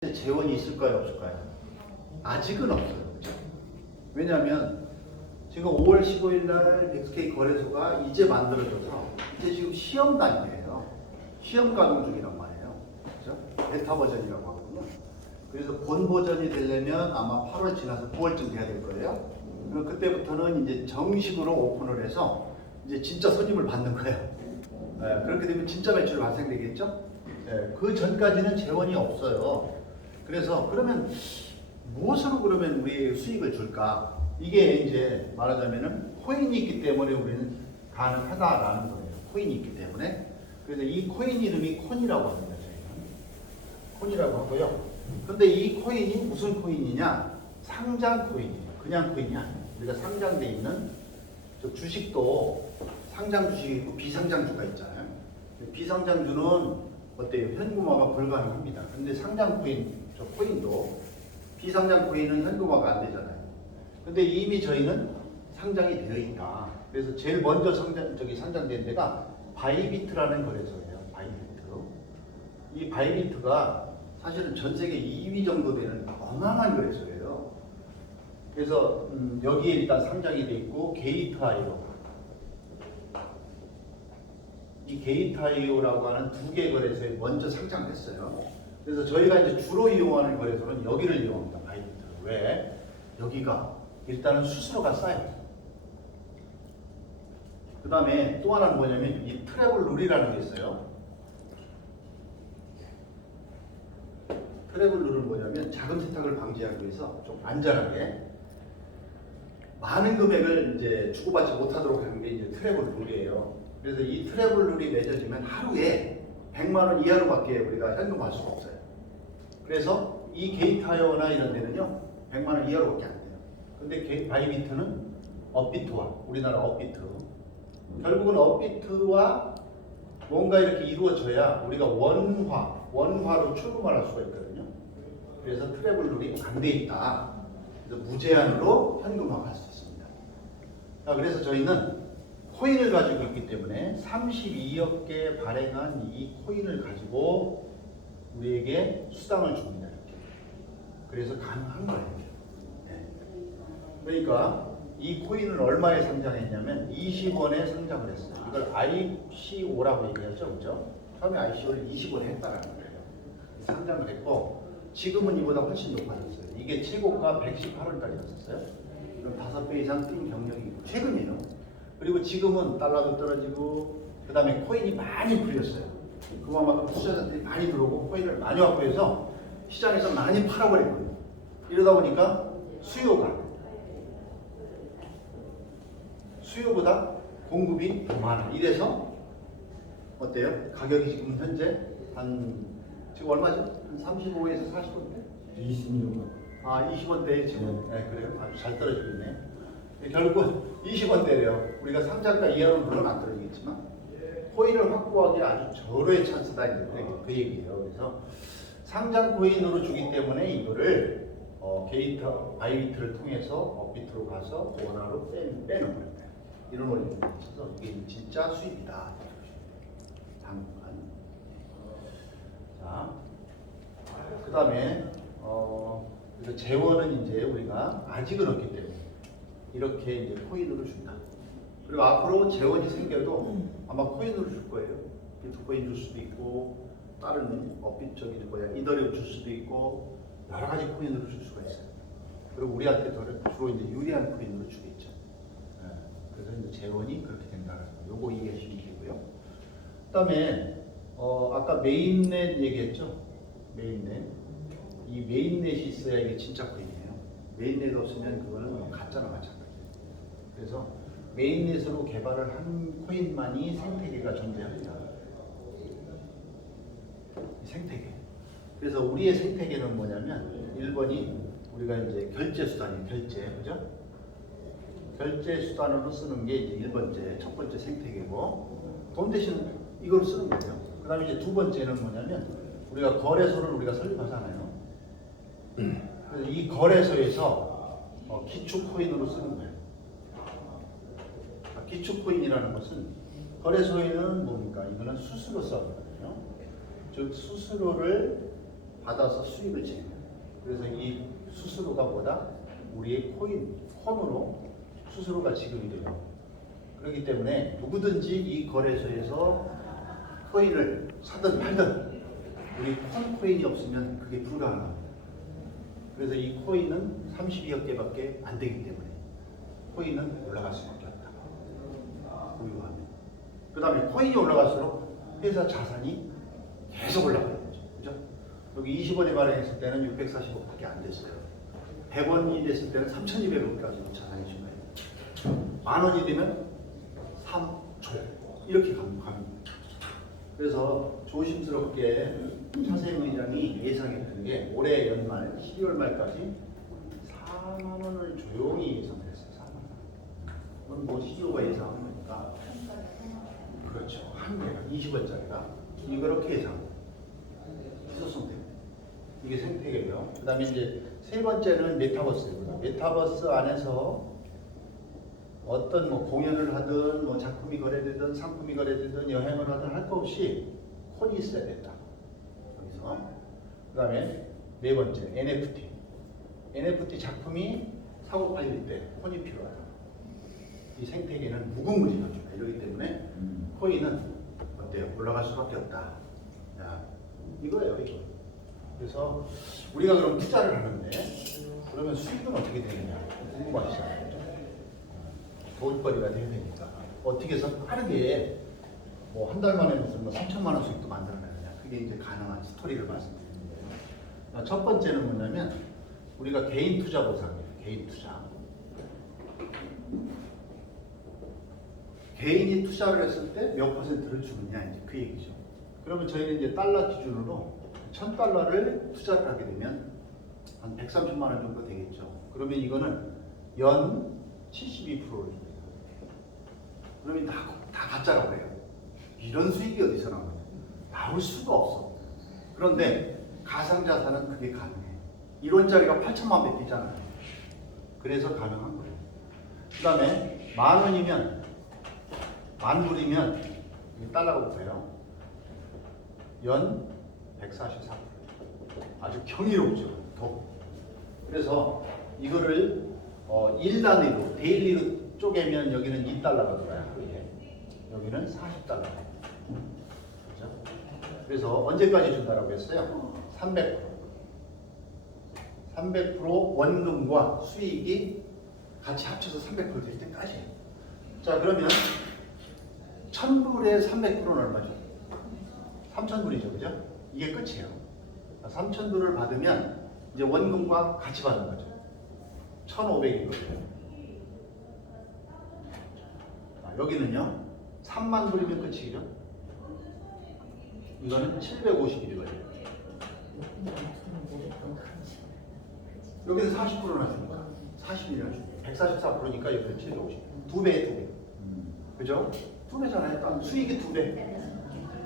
재원이 있을까요, 없을까요? 아직은 없어요. 그렇죠? 왜냐하면 지금 5월 15일 날 빅스케이 거래소가 이제 만들어져서 이제 지금 시험 단계예요. 시험 가동 중이란 말이에요. 그렇죠? 베타 버전이라고 하거든요. 그래서 본 버전이 되려면 아마 8월 지나서 9월쯤 돼야 될 거예요. 그럼 그때부터는 이제 정식으로 오픈을 해서 이제 진짜 손님을 받는 거예요. 네, 그렇게 되면 진짜 매출이 발생되겠죠? 네, 그 전까지는 재원이 없어요. 그래서 그러면 무엇으로 그러면 우리 수익을 줄까? 이게 이제 말하자면은 코인이 있기 때문에 우리는 가능하다라는 거예요. 코인이 있기 때문에. 그래서 이 코인 이름이 콘이라고 합니다. 저희는 콘이라고 하고요. 근데 이 코인이 무슨 코인이냐? 상장 코인이에요. 그냥 코인이 아니에요. 우리가 상장돼 있는 저 주식도 상장 주식이 있고 비상장주가 있잖아요. 비상장주는 어때요? 현금화가 불가능합니다. 근데 상장 코인, 저 코인도 비상장 코인은 현금화가 안 되잖아요. 근데 이미 저희는 상장이 되어 있다. 그래서 제일 먼저 상장된 데가 바이비트라는 거래소예요. 바이비트. 이 바이비트가 사실은 전 세계 2위 정도 되는 어마어마한 거래소예요. 그래서 여기에 일단 상장이 돼 있고 게이트아이오. 이 게이트아이오라고 하는 두 개 거래소에 먼저 상장했어요. 그래서 저희가 이제 주로 이용하는 거래소는 여기를 이용합니다. 바이비트. 왜? 여기가 일단은 수수료가 싸요. 그 다음에 또 하나는 뭐냐면 이 트래블 룰이라는 게 있어요. 트래블 룰은 뭐냐면 자금 세탁을 방지하기 위해서 좀 안전하게 많은 금액을 이제 주고받지 못하도록 하는 게 이제 트래블 룰이에요. 그래서 이 트래블 룰이 맺어지면 하루에 100만 원 이하로밖에 우리가 현금할 수가 없어요. 그래서 이 게이트아이오나 이런 데는요 100만 원 이하로밖에 안 돼요. 근데 바이비트는 업비트와 우리나라 업비트 결국은 업비트와 뭔가 이렇게 이루어져야 우리가 원화로 출금을 할 수가 있거든요. 그래서 트래블 룰이 안 돼 있다. 그래서 무제한으로 현금화할 수 있습니다. 자, 그래서 저희는 코인을 가지고 있기 때문에 32억 개 발행한 이 코인을 가지고 우리에게 수당을 줍니다. 이렇게. 그래서 가능한 거예요. 네. 그러니까 이 코인을 얼마에 상장했냐면 20원에 상장을 했어요. 이걸 ICO라고 얘기하죠. 그죠? 처음에 ICO를 20원에 했다라는 거예요. 상장을 했고 지금은 이보다 훨씬 높아졌어요. 이게 최고가 118원까지였었어요. 이건 5배 이상 뛴 경력이 최근이에요. 그리고 지금은 달러도 떨어지고 그 다음에 코인이 많이 풀렸어요. 그만큼 투자자들이 많이 들어오고 코인을 많이 확보해서 시장에서 많이 팔아버리거든요. 이러다 보니까 수요보다 공급이 더 많아. 이래서 어때요? 가격이 지금 현재 지금 얼마죠? 한 35에서 40원대? 26원. 아 20원대에 지금 네, 그래요? 아주 잘 떨어지고 있네. 결국은 20원대래요. 우리가 상장가 이하로는 물론 안 떨어지겠지만 코인을 확보하기 아주 절호의 찬스다 이제 그 얘기예요. 그래서 상장 코인으로 주기 때문에 이거를 바이비트를 통해서 업비트로 가서 원화로 빼는 거예요. 이런 원리가 있어서 이게 진짜 수익이다. 당분간. 자, 그 다음에 그래서 재원은 이제 우리가 아직은 없기 때문에 이렇게 이제 코인으로 준다. 그리고 앞으로 재원이 생겨도 아마 코인으로 줄 거예요. 비트코인 줄 수도 있고 다른 이더리움 줄 수도 있고 여러 가지 코인으로 줄 수가 있어요. 그리고 우리한테 주로 이제 유리한 코인으로 주겠죠. 네. 그래서 이제 재원이 그렇게 된다는 거. 요거 이해하시면 되고요. 그다음에 아까 메인넷 얘기했죠. 메인넷. 이 메인넷이 있어야 이게 진짜 코인이에요. 메인넷 없으면 그거는 가짜나 마찬가지예요. 그래서 메인넷으로 개발을 한 코인만이 생태계가 존재합니다. 생태계. 그래서 우리의 생태계는 뭐냐면 1번이 우리가 이제 결제 수단이에요. 그죠? 결제 수단으로 쓰는 게 이제 1번째, 첫 번째 생태계고 돈 대신 이걸 쓰는 거예요. 그 다음에 이제 두 번째는 뭐냐면 우리가 거래소를 우리가 설립하잖아요. 그래서 이 거래소에서 기축 코인으로 쓰는 거예요. 기축 코인이라는 것은 거래소에는 뭡니까? 이거는 수수료 서버거든요. 즉 수수료를 받아서 수익을 챙겨요. 그래서 이 수수료가 뭐다? 우리의 콘으로 수수료가 지급이 돼요. 그렇기 때문에 누구든지 이 거래소에서 코인을 사든 팔든 우리 코인이 없으면 그게 불가능합니다. 그래서 이 코인은 32억 개밖에 안 되기 때문에 코인은 올라갈 수밖에 없다. 보유하면. 그 다음에 코인이 올라갈수록 회사 자산이 계속 올라가는 거죠. 그죠? 여기 20원에 발행했을 때는 640억밖에 안 됐어요. 100원이 됐을 때는 3,200억까지 자산이 증가해요. 만 원이 되면 3조 이렇게 갑니다. 그래서 조심스럽게 차세영 의장이 예상했던 게 올해 연말 12월 말까지 4만 원을 조용히 예상했어요. 4만 원. 그건 뭐 CEO가 예상한 거니까. 그렇죠. 한 개가 20원짜리가 이렇게 예상. 희소성 때문에. 이게 생태계고요. 그 다음에 이제 세 번째는 메타버스입니다. 메타버스 안에서 어떤 뭐 공연을 하든 뭐 작품이 거래되든 상품이 거래되든 여행을 하든 할 거 없이 콘이 있어야 된다. 여기서 그 다음에 네 번째 NFT. NFT 작품이 사고 팔릴 때 콘이 필요하다. 이 생태계는 무궁무진하죠. 이러기 때문에 코인은 어때요? 올라갈 수밖에 없다. 자, 이거예요, 이거. 그래서 우리가 그럼 투자를 하는데 그러면 수익은 어떻게 되느냐 궁금하시잖아요. 돈벌이가 돼야 되니까 어떻게 해서 빠르게 뭐 한 달 만에 무슨 뭐 3천만 원 수익도 만들어내느냐 그게 이제 가능한 스토리를 말씀드립니다. 첫 번째는 뭐냐면 우리가 개인 투자 보상이에요. 개인 투자. 개인이 투자를 했을 때 몇 퍼센트를 주느냐 이제 그 얘기죠. 그러면 저희는 이제 달러 기준으로 1,000달러를 투자를 하게 되면 한 130만 원 정도 되겠죠. 그러면 이거는 연 72%를 줍니다. 그러면 다 가짜라고 해요. 이런 수익이 어디서 나오냐? 나올 수가 없어. 그런데 가상자산은 그게 가능해. 1원짜리가 8천만 배 뛰잖아요. 그래서 가능한 거예요. 그 다음에 만 원이면 만 불이면 달러가 붙어요. 연 144%. 아주 경이롭죠. 더. 그래서 이거를 1단위로 데일리로 쪼개면 여기는 2달러가 들어요. 여기는 40달러. 그렇죠? 그래서 언제까지 준다라고 했어요? 300%. 300% 원금과 수익이 같이 합쳐서 300%될 때까지. 자, 그러면 1,000불에 300%는 얼마죠? 3,000불이죠. 그죠? 이게 끝이에요. 3,000불을 받으면 이제 원금과 같이 받는 거죠. 1,500이거든요. 여기는요. 3만 불이면 끝이죠. 이거는 750일이 걸려요. 여기는 40%나 주니까 40일이나 주니까 144%니까 여기는 750. 2배, 2배. 그죠? 2배잖아요. 딱 수익이 2배.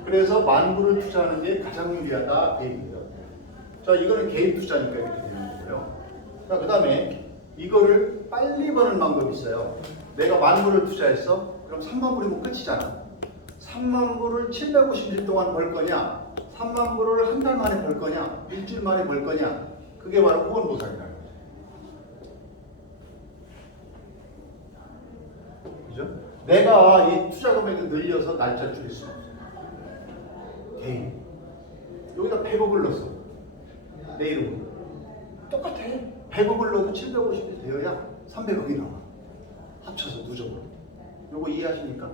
그래서 만 불을 투자하는 게 가장 유리하다. 개인이에요. 자, 이거는 개인 투자니까 이렇게 되는 거고요. 자, 그 다음에 이거를 빨리 버는 방법이 있어요. 내가 만 불을 투자했어? 그럼 3만 불이면 끝이잖아. 3만 불을 750일 동안 벌 거냐? 3만 불을 한 달 만에 벌 거냐? 일주일 만에 벌 거냐? 그게 바로 후원보상이라는 거죠. 그죠? 내가 이 투자 금액을 늘려서 날짜를 줄일 수는 없어. 개인. 여기다 100억을 넣었어. 내 이름으로. 똑같아. 100억을 넣어도 750이 되어야 300억이 나와. 합쳐서 누적으로. 요거 이해하십니까?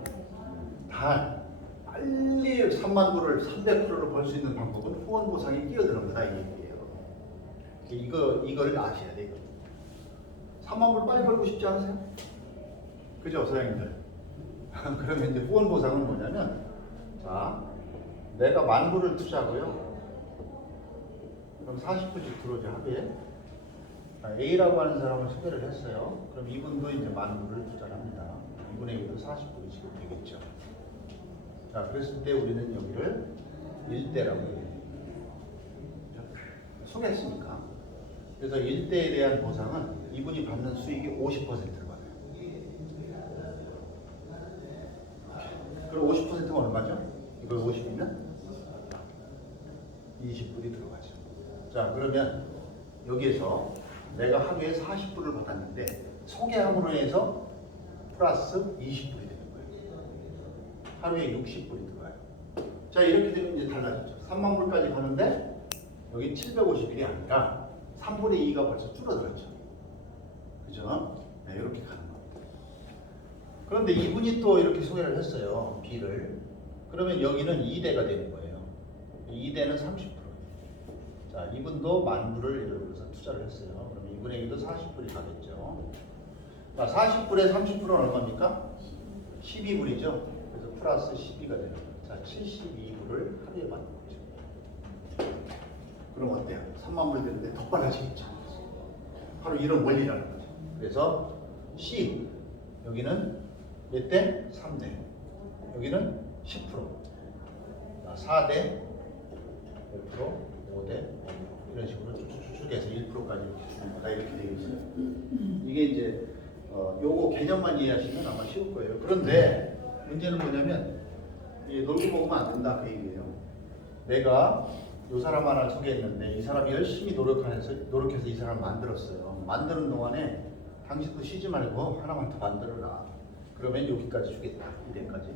다 빨리 3만 불을 300%를 벌 수 있는 방법은 후원 보상이 끼어드는 거다 이 얘기예요. 이거를 아셔야 돼요. 3만 불 빨리 벌고 싶지 않으세요? 그죠, 소장님들? 그러면 이제 후원 보상은 뭐냐면, 자, 내가 만 불을 투자하고요. 그럼 40%씩 들어오죠, 합의에. A라고 하는 사람을 소개를 했어요. 그럼 이분도 이제 만 불을 투자를 합니다. 이분에게도 40불이 지급되겠죠. 자, 그랬을 때 우리는 여기를 1대라고 얘기해요. 소개했으니까. 그래서 1대에 대한 보상은 이분이 받는 수익이 50%를 받아요. 그럼 50%가 얼마죠? 이걸 50이면 20불이 들어가죠. 자, 그러면 여기에서 내가 하루에 40불을 받았는데 소개함으로 해서 플러스 20불이 되는 거예요. 하루에 60불이 들어가요. 자, 이렇게 되면 이제 달라지죠. 3만 불까지 가는데 여기 750일이 아니라 3분의 2가 벌써 줄어들었죠. 그죠? 네, 이렇게 가는 겁니다. 그런데 이분이 또 이렇게 소개를 했어요. B를. 그러면 여기는 2대가 되는 거예요. 2대는 30%. 자, 이분도 10,000불을 예를 들어서 투자를 했어요. 그러면 이분에게도 40불이 가겠죠. 자, 40불에 30%는 얼마입니까? 12불이죠. 그래서 플러스 12가 되는 거예요. 자, 72불을 하루에 받는 거죠. 그럼 어때요? 3만 불 되는데 더 빨라지겠죠. 바로 이런 원리라는 거죠. 그래서 C, 여기는 몇 대? 3대. 여기는 10%. 4대, 100%, 5대, 이런 식으로 쭉쭉 해서 1%까지 주는 거다. 이렇게 되어 있어요. 이게 이제 요거 개념만 이해하시면 아마 쉬울 거예요. 그런데 문제는 뭐냐면 놀고 먹으면 안 된다 그 얘기예요. 내가 이 사람 하나 소개했는데 이 사람이 열심히 노력해서 이 사람을 만들었어요. 만드는 동안에 당신도 쉬지 말고 하나만 더 만들어라. 그러면 여기까지 주겠다. 2대까지.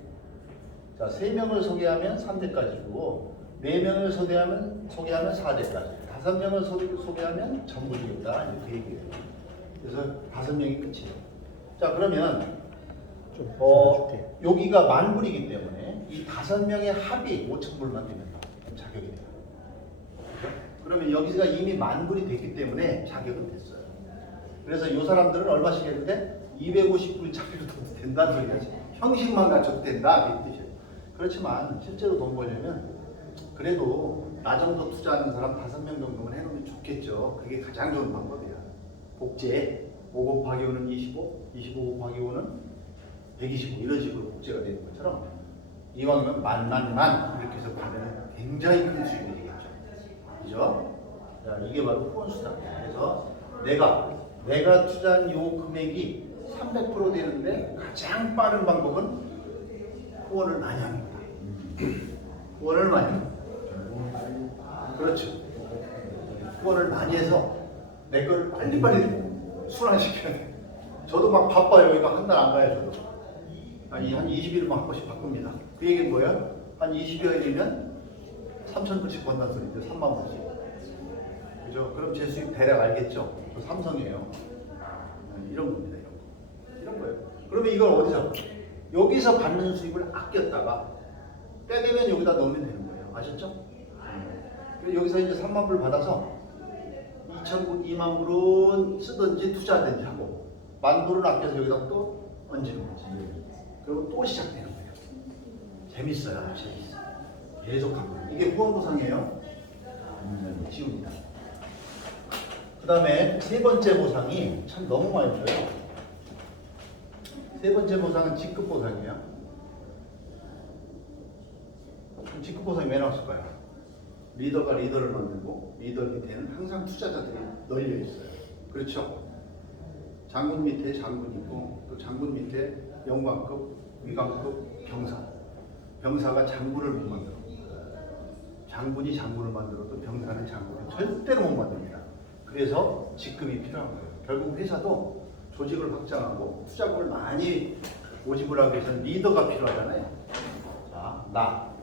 자, 3명을 소개하면 3대까지 주고 4명을 소개하면 4대까지. 5명을 소개하면 전부 주겠다. 이렇게 얘기해요. 그래서 5명이 끝이에요. 자, 그러면 여기가 10,000불이기 때문에 이 5명의 합이 5,000불만 되면 자격이 돼요. 그러면 여기가 이미 10,000불이 됐기 때문에 자격은 됐어요. 그래서 이 사람들은 얼마씩 했는데 250불 자격이 된다는 소리야지. 형식만 갖춰도 된다 그 뜻이에요. 그렇지만 실제로 돈 벌려면 그래도 나 정도 투자하는 사람 5명 정도만 해놓으면 좋겠죠. 그게 가장 좋은 방법이야. 복제 5 곱하기 5는 25, 25 곱하기 5는 125 이런 식으로 복제가 되는 것처럼 이왕이면 만 이렇게 해서 가면 굉장히 큰 수익이 되겠죠. 그죠? 자, 이게 바로 후원수당. 그래서 내가 투자한 요 금액이 300% 되는데 가장 빠른 방법은 후원을 많이 합니다. 후원을 많이 합니다. 그렇죠. 후원을 많이 해서 내 걸 빨리빨리 순환시켜야 돼. 저도 막 바빠요. 이거 한 달 안 가요. 저도. 한 20일만 한 번씩 바꿉니다. 그 얘기는 뭐예요? 한 20여일이면 3,000불씩 번다는 소리죠. 3만 불씩. 그죠? 그럼 제 수입 대략 알겠죠? 저 삼성이에요. 이런 겁니다. 이런 거예요. 그러면 이걸 어디서? 여기서 받는 수입을 아꼈다가 때 되면 여기다 넣으면 되는 거예요. 아셨죠? 여기서 이제 3만 불 받아서 2,000불, 2만 불은 쓰든지 투자하든지 하고 10,000불은 아껴서 여기다 또 얹는 거지. 그리고 또 시작되는 거예요. 재밌어요. 아주 재밌어요. 계속 합니다. 이게 후원보상이에요. 지웁니다. 그 다음에 세 번째 보상이 참 너무 많이 줘요. 세 번째 보상은 직급 보상이에요. 직급 보상이 왜 나왔을까요? 리더가 리더를 만들고 리더 밑에는 항상 투자자들이 널려 있어요. 그렇죠? 장군 밑에 장군 있고 또 장군 밑에 영관급, 위관급, 병사. 병사가 장군을 못 만들어. 장군이 장군을 만들어도 병사는 장군을 절대로 못 만듭니다. 그래서 직급이 필요한 거예요. 결국 회사도 조직을 확장하고 투자금을 많이 모집을 하기 위해서는 리더가 필요하잖아요. 자, 나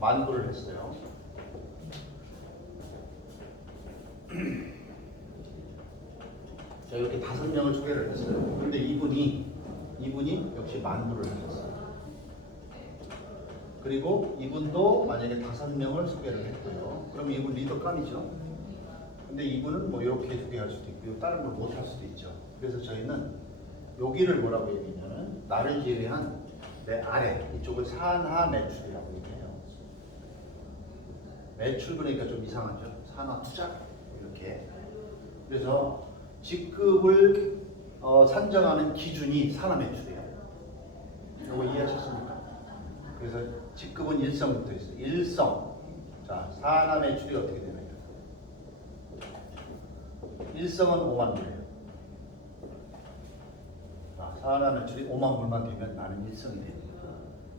10,000불을 했어요. 자, 이렇게 5명을 소개를 했어요. 그런데 이분이 역시 10,000불을 하셨어요. 그리고 이분도 만약에 5명을 소개를 했고요. 그럼 이분 리더감이죠. 근데 이분은 뭐 이렇게 소개할 수도 있고 다른 걸 못 할 수도 있죠. 그래서 저희는 여기를 뭐라고 얘기하냐면 나를 제외한 내 아래 이쪽을 산하 매출이라고 얘기해요. 매출 그러니까 좀 이상하죠. 산하 투자 이렇게. 그래서 직급을 산정하는 기준이 산하 매출이에요. 이거 이해하셨습니까? 그래서 직급은 일성부터 있어요. 일성. 자, 산하 매출이 어떻게 되나요? 일성은 5만 불이에요. 자, 산하 매출이 5만 불만 되면 나는 일성이 됩니다.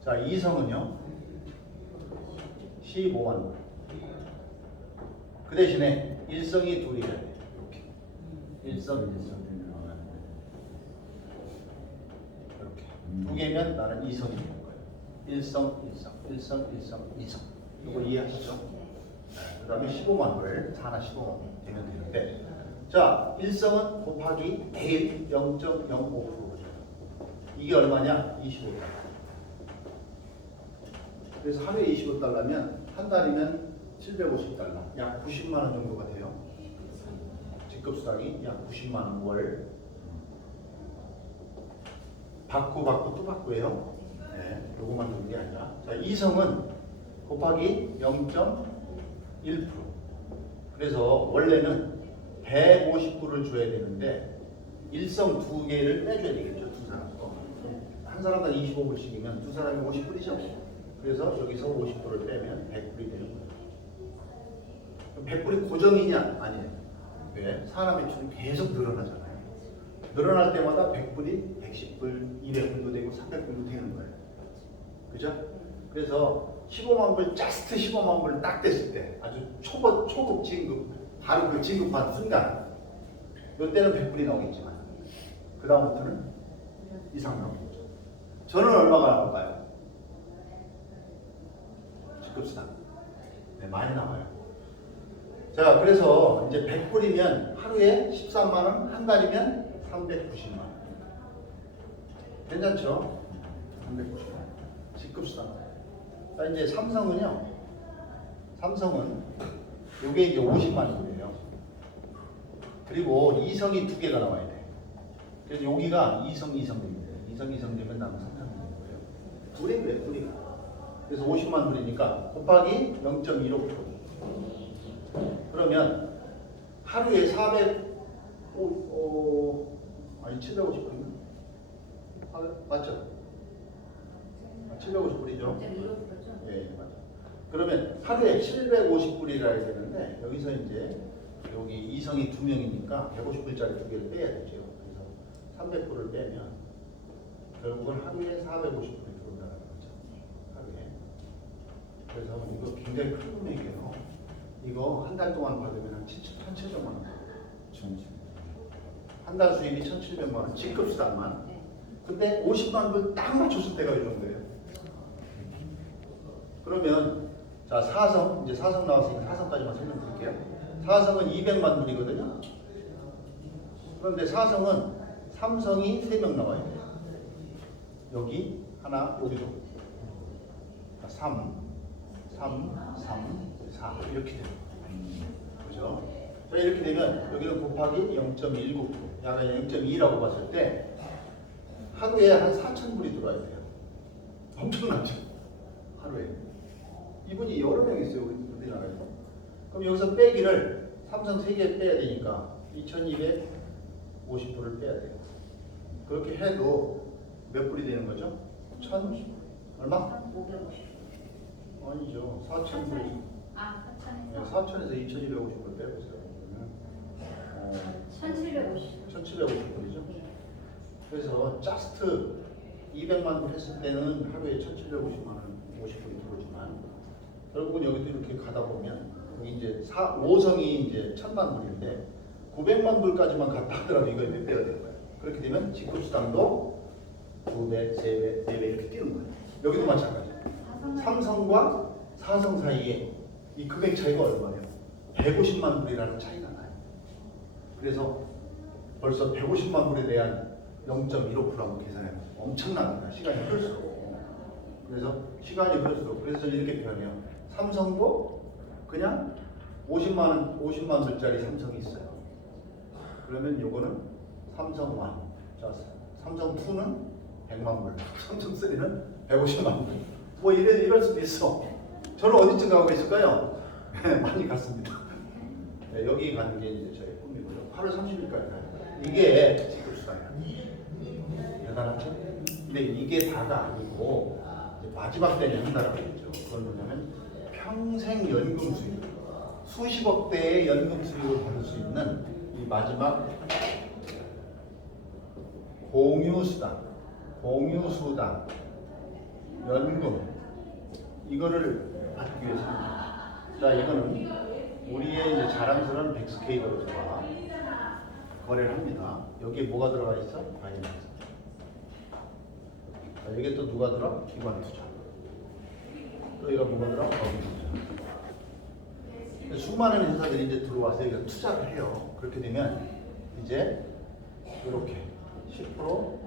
자, 이성은요? 15만 불. 그 대신에 일성이 둘이야. 이렇게. 일성. 이렇게. 두 개면 나는 이성이 되는 거예요. 일성. 이성. 이거 이해하시죠? 그 다음에 15만 불, 4나 15만 되면 되는데, 자, 일성은 곱하기 매일 0.05%거죠. 이게 얼마냐? 25달러. 그래서 하루에 25달러면 한 달이면 750달러, 약 90만 원 정도가 돼요. 직급수당이 약 90만 원 월. 받고 또 받고예요. 네, 요거만 넣는 게 아니라. 자, 이성은 곱하기 0.1%. 그래서 원래는 150불을 줘야 되는데 일성 두 개를 빼줘야 되겠죠. 두 사람 거. 한 사람당 25불씩이면 두 사람이 50불이죠. 그래서 여기서 50불을 빼면 100불이 되는 거예요. 100불이 고정이냐? 아니에요. 왜? 사람 매출이 계속 늘어나잖아요. 늘어날 때마다 100불이 110불, 200불도 되고 300불도 되는 거예요. 그죠? 그래서 15만 불, 자스트 15만 불 딱 됐을 때 아주 초급 진급, 바로 그 진급한 순간 이때는 100불이 나오겠지만 그 다음부터는 이상 나오겠죠. 저는 얼마가 나올까요? 직급수당. 네, 많이 나와요. 자, 그래서 이제 100불이면 하루에 13만 원, 한 달이면 390만 원. 괜찮죠? 390만 원. 직급수당. 자, 이제 삼성은요. 삼성은 요게 이제 50만 불이에요. 그리고 이성이 두 개가 나와야 돼. 그래서 여기가 이성 됩니다. 이성 되면 나는 삼성 되는 거예요. 둘이 그래, 둘이. 그래서 50만 불이니까 곱하기 0.15%. 그러면 하루에 750불인가? 맞죠? 750불이죠? 예, 맞죠. 그러면 하루에 750불이라 해야 되는데 여기서 이제 여기 이성이 두 명이니까 150불짜리 두 개를 빼야 되죠. 그래서 300불을 빼면 결국은 하루에 450불이 들어온다는 거죠. 하루에. 그래서 이거 굉장히 큰 금액이에요. 이거 한 달 동안 받으면 한 1,700만 원. 한 달 수입이 1,700만 원. 직급수당만. 근데 50만 불 딱 맞췄을 때가 이 정도예요. 그러면 자, 사성, 이제 사성 나왔으니까 사성까지만 설명드릴게요. 사성은 200만 불이거든요. 그런데 사성은 삼성이 3명 나와야 돼요. 여기 하나, 여기도 3, 4 이렇게 돼요. 그죠? 자, 이렇게 되면 여기는 곱하기 0.19%, 약간 0.2라고 봤을 때 하루에 한 4,000불이 들어와야 돼요. 엄청나죠? 하루에. 이분이 여러 명 있어요, 우리나라에서. 그럼 여기서 빼기를 삼성 3개 빼야 되니까 2,250불을 빼야 돼요. 그렇게 해도 몇 불이 되는 거죠? 1,000 얼마? 550. 아니죠. 4,000불이. 아, 4,000에서? 네, 4,000에서 2,250불 빼고 있어요. 1,750. 1,750불이죠. 그래서 자스트 200만 불 했을 때는 하루에 1,750만 원, 50불이 들어오지만 결국은 여기도 이렇게 가다 보면 여기 이제 5성이 이제 1,000만 불인데 900만 불까지만 갔다 하더라도 이걸 몇 배가 되는 거예요. 그렇게 되면 직급수당도 2배, 3배, 4배 이렇게 뛰는 거예요. 여기도 마찬가지예요. 삼성과 사성 사이에 이 금액 차이가 얼마예요? 150만 불이라는 차이가 나요. 그래서 벌써 150만 불에 대한 0.15%라고 계산해요. 엄청납니다. 시간이 흐를수록. 그래서 시간이 흐를수록 그래서 이렇게 표현해요. 삼성도 그냥 50만 불짜리 삼성이 있어요. 그러면 요거는 삼성 1. 자, 삼성 2는 100만 불. 삼성 3는 150만 불. 뭐 이럴 수도 있어. 저는 어디쯤 가고 있을까요? 많이 갔습니다. 네, 여기 가는 게 이제 저희 꿈이고요. 8월 30일까지 가요. 이게 직급수당이에요. 대단하죠? 근데 이게 다가 아니고 마지막 때는 한다라고 했죠. 그건 뭐냐면 평생 연금 수입, 수십억 대의 연금 수입을 받을 수 있는 이 마지막 공유수당, 연금 이거를 받기 위해서입니다. 자, 이거는 우리의 이제 자랑스러운 백스케이 거래소가 거래를 합니다. 여기에 뭐가 들어가 있어? 바이낸스. 자, 여기에 또 누가 들어? 기관 투자. 또 여기가 뭐가 들어? 법인 투자. 수많은 회사들이 이제 들어와서 여기서 투자를 해요. 그렇게 되면 이제 이렇게 10%, 5%.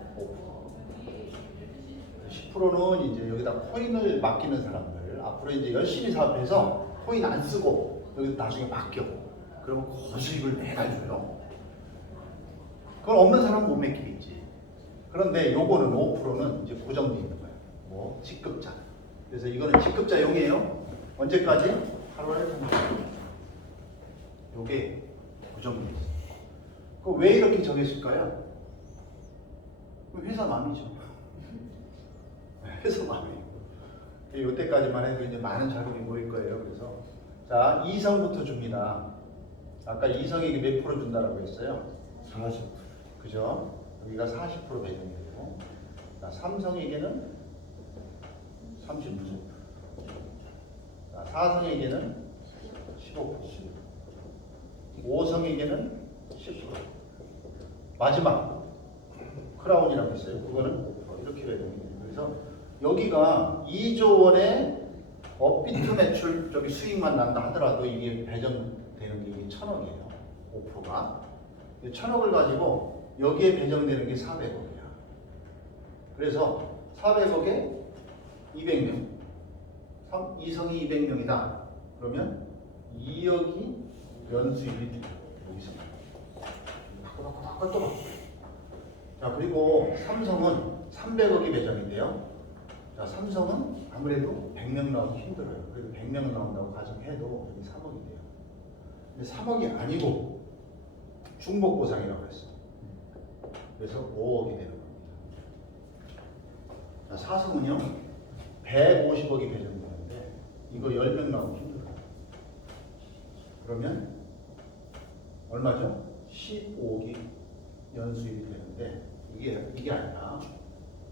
10%는 이제 여기다 코인을 맡기는 사람들. 앞으로 이제 열심히 사업해서 코인 안 쓰고 여기 나중에 맡겨. 그러면 고수익을 매달 줘요. 그걸 없는 사람은 못 맡기겠지. 그런데 요거는 5%는 이제 고정되어 있는 거예요. 뭐 직급자. 그래서 이거는 직급자용이에요. 언제까지? 8월 30일. 요게 고정되어 있어요. 그럼 왜 이렇게 정했을까요? 회사 마음이죠. 회사 마음이에요. 이때까지만 해도 이제 많은 자금이 모일 거예요. 그래서 자, 2성부터 줍니다. 아까 2성에게 몇 프로 준다라고 했어요? 40%. 그죠? 여기가 40% 배정이고, 자, 3성에게는 30%. 자, 4성에게는 15%. 5성에게는 10%. 마지막 크라운이라고 있어요. 그거는 5%. 이렇게 배정이에요. 그래서 여기가 2조 원의 업비트 매출 저기 수익만 난다 하더라도 이게 배정되는 게 이게 1,000억이에요. 5%가. 1,000억을 가지고 여기에 배정되는 게 400억이야. 그래서 400억에 200명. 2성이 200명이다. 그러면 2억이 연수익이 돼요. 여기서. 바꿔 또 바꿔. 자, 그리고 삼성은 300억이 배정인데요. 자, 삼성은 아무래도 100명 나오기 힘들어요. 그래도 100명 나온다고 가정해도 여기 3억이 돼요. 근데 3억이 아니고 중복보상이라고 했어. 그래서 5억이 되는 겁니다. 자, 사성은요 150억이 배정되는데 이거 10명 나오기 힘들어요. 그러면 얼마죠? 15억이 연수익이 되는데 이게 아니라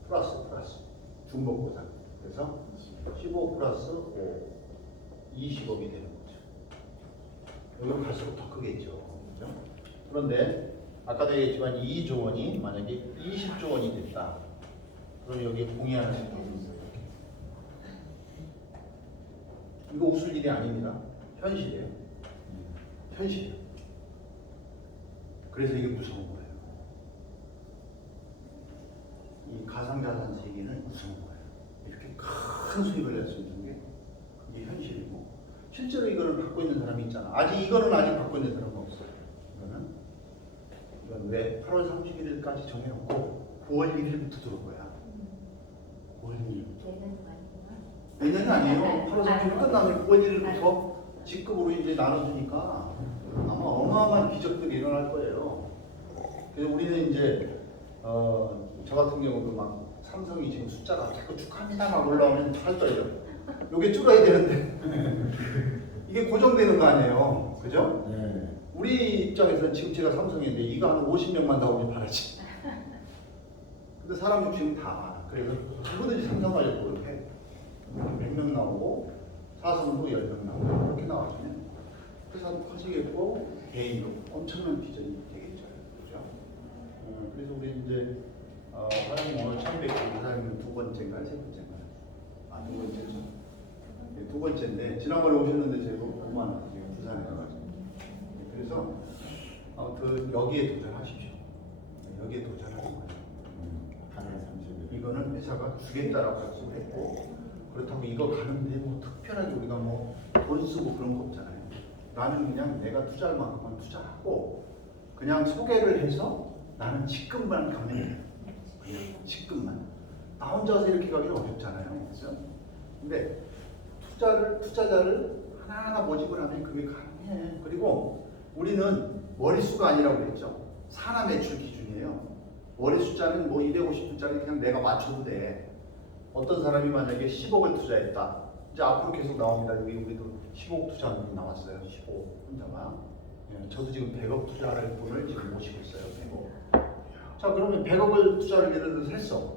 플러스 중복보상. 그래서 15 플러스 5 20억이 되는 거죠. 여기로 갈수록 더 크겠죠. 그렇죠? 그런데 아까도 얘기했지만 2조 원이 만약에 20조 원이 됐다. 그럼 여기 공이 하나씩 더 있어요. 이거 웃을 일이 아닙니다. 현실이에요. 현실이에요. 그래서 이게 무서운 거예요. 이 가상자산 세계는 무서운 거예요. 이렇게 큰 수익을 낼 수 있는 게 이게 현실이고, 실제로 이거를 갖고 있는 사람이 있잖아. 이거는 아직 갖고 있는 사람은 없어요. 이건 왜 8월 31일까지 정해놓고 9월 1일부터 들어올 거야. 9월 1일부터. 내년이 아니에요. 8월 30일 끝나면 9월 1일부터 직급으로 이제 나눠주니까 아마 어마어마한 기적들이 일어날 거예요. 그래서 우리는 이제 저 같은 경우도 막 삼성이 지금 숫자가 자꾸 축하합니다 막 올라오면 할 거예요. 요게 줄어야 되는데 이게 고정되는 거 아니에요. 그죠? 네. 우리 입장에서는 지금 제가 삼성인데 이거 한 50명만 다 오길 바라지. 근데 사람 욕심은 다 많아. 그래서 누구든지 삼성 가려고 그렇게 100명 나오고 사성도 10명 나오고 그렇게 나와주면 회사도 커지겠고 개인도 엄청난 비전이 되겠죠. 그죠? 그래서 우리 이제 사장님 오늘 처음 뵙고 사장님 두 번째인가요? 세 번째인가요? 두 번째죠. 네, 두 번째인데 지난번에 오셨는데 제가 오만 지금 부산에 가가지고 그래서 아무튼 여기에 도전하십시오. 여기에 도전하는 거예요. 8월 30일. 이거는 회사가 주겠다라고 약속했고 그렇다고 이거 가는데 뭐 특별하게 우리가 뭐 돈 쓰고 그런 거 없잖아요. 나는 그냥 내가 투자할 만큼만 투자하고 그냥 소개를 해서 나는 직급만 가면 돼요. 그냥 직급만. 나 혼자서 이렇게 가기는 어렵잖아요. 그죠? 근데 투자자를 하나하나 모집을 하면 그게 가능해. 그리고 우리는 머릿수가 아니라고 그랬죠. 산하 매출 기준이에요. 머리 숫자는 뭐 250숫자를 그냥 내가 맞춰도 돼. 어떤 사람이 만약에 10억을 투자했다. 이제 앞으로 계속 나옵니다. 여기 우리도 10억 투자 나왔어요. 15억 혼자가. 예, 저도 지금 100억 투자할 분을 지금 모시고 있어요. 100억. 자, 그러면 100억을 투자를 예를 들어서 했어.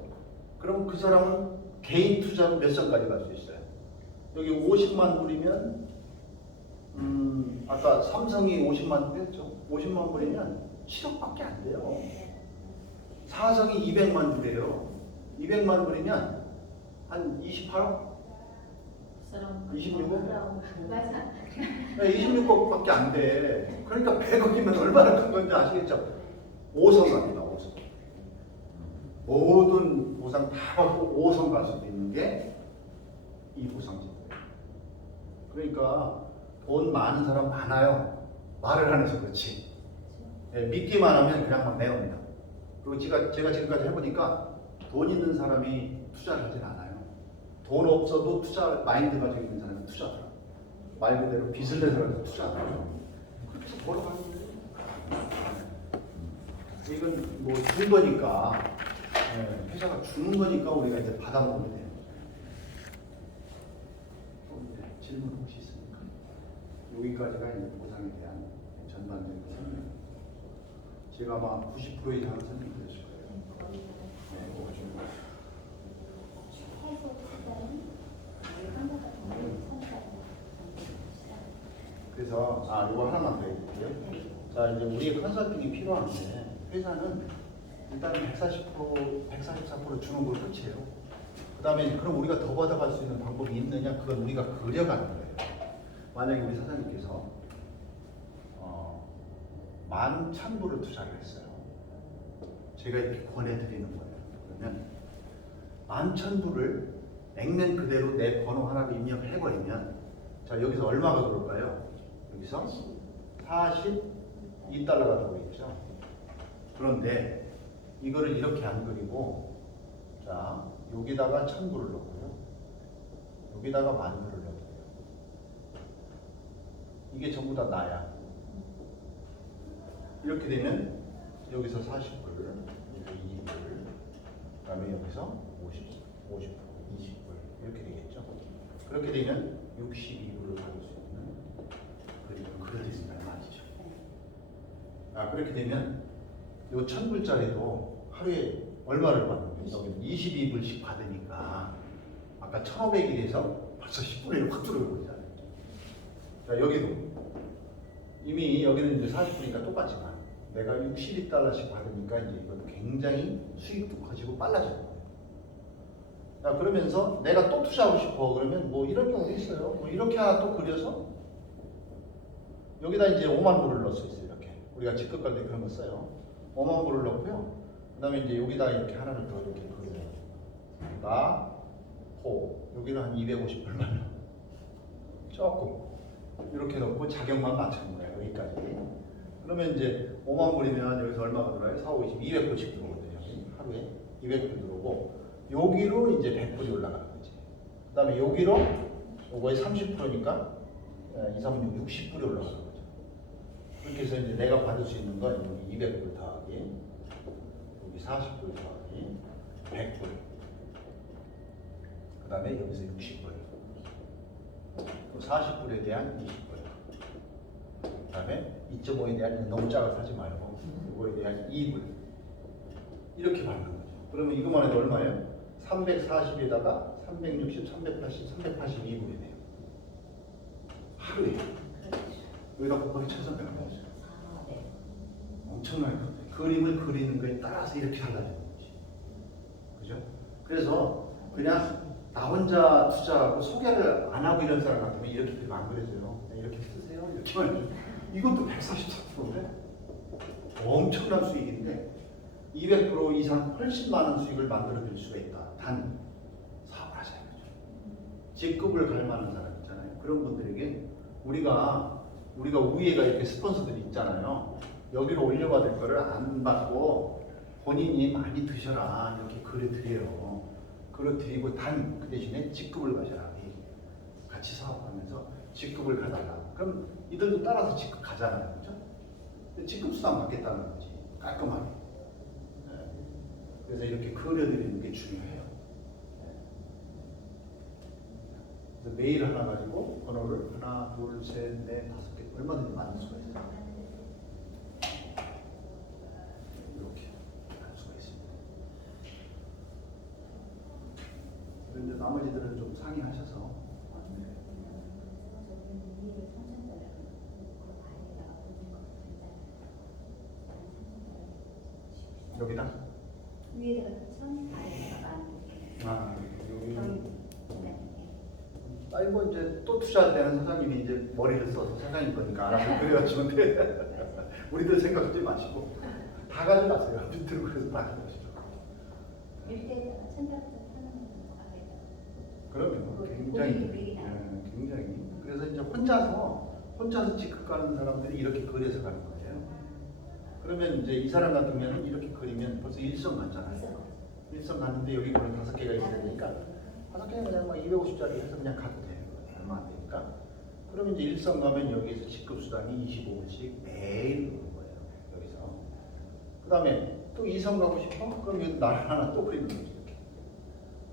그럼 그 사람은 개인 투자로 몇 선까지 갈 수 있어요? 여기 50만 불이면 아까 삼성이 50만 불 했죠? 50만 불이면 7억밖에 안 돼요. 사성이 200만 불이에요. 200만 불이면 한 28억? 26억? 맞아. 26억밖에 안 돼. 그러니까 100억이면 얼마나 큰 건지 아시겠죠? 5성 갑니다. 5성. 모든 보상 다 받고 5성 갈 수도 있는 게 이 보상제도예요. 그러니까 돈 많은 사람 많아요. 말을 안 해서 그렇지. 예, 믿기만 하면 그냥 막 내놓습니다. 그리고 제가 지금까지 해보니까 돈 있는 사람이 투자를 하진 않아요. 돈 없어도 투자 마인드 가지고 있는 사람이 투자하더라고요. 말 그대로 빚을 내서 투자하더라고요. 그렇게 해서 벌어가는 거예요. 이건 뭐 준 거니까, 예, 회사가 주는 거니까 우리가 이제 받아먹으면 돼요. 또 이제 질문 혹시 있습니까? 여기까지가 이제 보상에 대한 전반적인 설명. 제가 아마 90% 이상은 설명드렸을 거예요. 네, 그거 좀. 그래서 이거 하나만 더 해볼게요. 자, 이제 우리의 컨설팅이 필요한데 회사는 일단 144% 주는 걸 끝이에요. 그 다음에 그럼 우리가 더 받아갈 수 있는 방법이 있느냐? 그건 우리가 그려가는 거예요. 만약에 우리 사장님께서 11,000불을 투자를 했어요. 제가 이렇게 권해드리는 거예요. 그러면 11,000불을 액면 그대로 내 번호 하나를 입력을 해버리면 자, 여기서 얼마가 들어올까요? 여기서 42달러가 들어오겠죠. 그런데 이거를 이렇게 안 그리고 자, 여기다가 1,000불을 넣고요. 여기다가 10,000불을 넣어요. 이게 전부 다 나야. 이렇게 되면 여기서 40불, 여기서 2불, 그 다음에 여기서 50불, 20불 이렇게 되겠죠. 그렇게 되면 62불을 받을 수 있는 그런 있습니다. 맞죠? 그렇게 되면 이 1,000불짜리도 하루에 얼마를 받는 거예요? 여기는 22불씩 받으니까 아까 1,500이 돼서 벌써 10분의 1 확 줄어들잖아요. 자, 여기도 이미 여기는 이제 40불이니까 똑같지만 내가 62달러씩 받으니까 이제 이것도 굉장히 수익도 커지고 빨라지는 거예요. 자, 그러면서 내가 또 투자하고 싶어 그러면 뭐 이런 경우도 있어요. 뭐 이렇게 하나 또 그려서 여기다 이제 5만 불을 넣을 수 있어요. 이렇게 우리가 직급 갈 때 그런 거 써요. 5만 불을 넣고요. 그 다음에 이제 여기다 이렇게 하나를 더 이렇게 그려요. 여기는 한 250불만 조금 이렇게 넣고 자격만 맞추는 거예요. 여기까지. 그러면 이제 5만 불이면 여기서 얼마가 들어요? 4, 5, 20, 200불씩 들어오거든요. 하루에 200불 들어오고 여기로 이제 100불이 올라가는 거지. 그 다음에 여기로 요거의 30%니까 2, 3, 6, 60불이 올라가는 거죠. 그렇게 해서 이제 내가 받을 수 있는 건 여기 200불 더하기 여기 40불 더하기 100불 그 다음에 여기서 60불 또 40불에 대한 20불 그 다음에 2.5에 대한 너무 작아 사지 말고 이거에 대한 2불 이렇게 받는 거죠. 그러면 이것만 해도 얼마예요? 340에다가 360, 380, 382불이 돼요. 하루에. 여기다 곱하기 1,300원 넣었어요. 엄청나게 커요. 그림을 그리는 거에 따라서 이렇게 달라지는 거지. 그죠? 그래서 그냥 나 혼자 투자하고 소개를 안 하고 이런 사람 같으면 이렇게 그림 안 그려져요. 이렇게 쓰세요. 이렇게만 해요. 이것도 144%인데 엄청난 수익인데 200% 이상 훨씬 많은 수익을 만들어낼 수가 있다. 단 사업을 하셔야 되죠. 직급을 갈 만한 사람 있잖아요. 그런 분들에게 우리가 위에가 이렇게 스폰서들이 있잖아요. 여기로 올려받을 거를 안 받고 본인이 많이 드셔라 이렇게 그려드려요. 그려드리고 단 그 대신에 직급을 가셔라. 같이 사업하면서 직급을 가달라. 그럼 이들도 따라서 직급 가잖아요. 그죠? 직급 수당 받겠다는 거지. 깔끔하게. 그래서 이렇게 그려드리는 게 중요해요. 그래서 메일 하나 가지고 번호를 하나, 둘, 셋, 넷, 5개 얼마든지 만들 수가 있어요. 이렇게 할 수가 있습니다. 그런데 나머지들은 좀 상의하셔서. 여기다. 위에다가 1,000, 아래다가 10,000. 아, 여기. 네. 아니 뭐 이제 또 투자할 때는 사장님이 이제 머리를 써서 사장님 거니까 알아서 그래가지고 돼. 우리들 생각하지 마시고 다 가져가세요. 밑으로 그래서 다 가져가시죠. 밀대에다가 1,000달러짜리 하나만 아래다가. 그러면 우리 굉장히 굉장히 그래서 이제 혼자서 직급 가는 사람들이 이렇게 그려서 가는 거예요. 그러면 이제 이 사람 같으면 이렇게 그리면 벌써 일성 갔잖아요. 일성 갔는데 여기 그런 5개가 있어야 되니까 5개는 그냥 막 250짜리 해서 그냥 가도 돼요. 얼마 안 되니까. 그러면 이제 일성 가면 여기에서 직급 수당이 25원씩 매일 오는 거예요. 여기서. 그 다음에 또 2성 가고 싶어? 그럼 여기 나를 하나 또 그리는 거죠. 이렇게.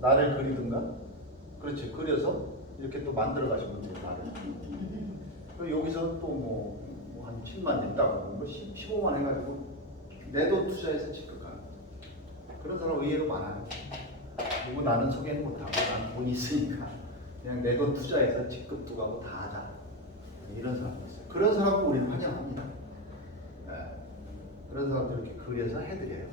나를 그리든가. 그렇지. 그려서 이렇게 또 만들어 가시면 돼요. 나를. 그리고 여기서 또 뭐 한 7만 냈다고 뭐 15만 해가지고 내 돈 투자해서 직급 가는 거죠. 그런 사람 의외로 많아요. 그리고 나는 소개는 못하고 난 돈이 있으니까 그냥 내 돈 투자해서 직급도 가고 다 하자. 이런 사람도 있어요. 그런 사람도 우리는 환영합니다. 네. 그런 사람들 이렇게 그려서 해드려요.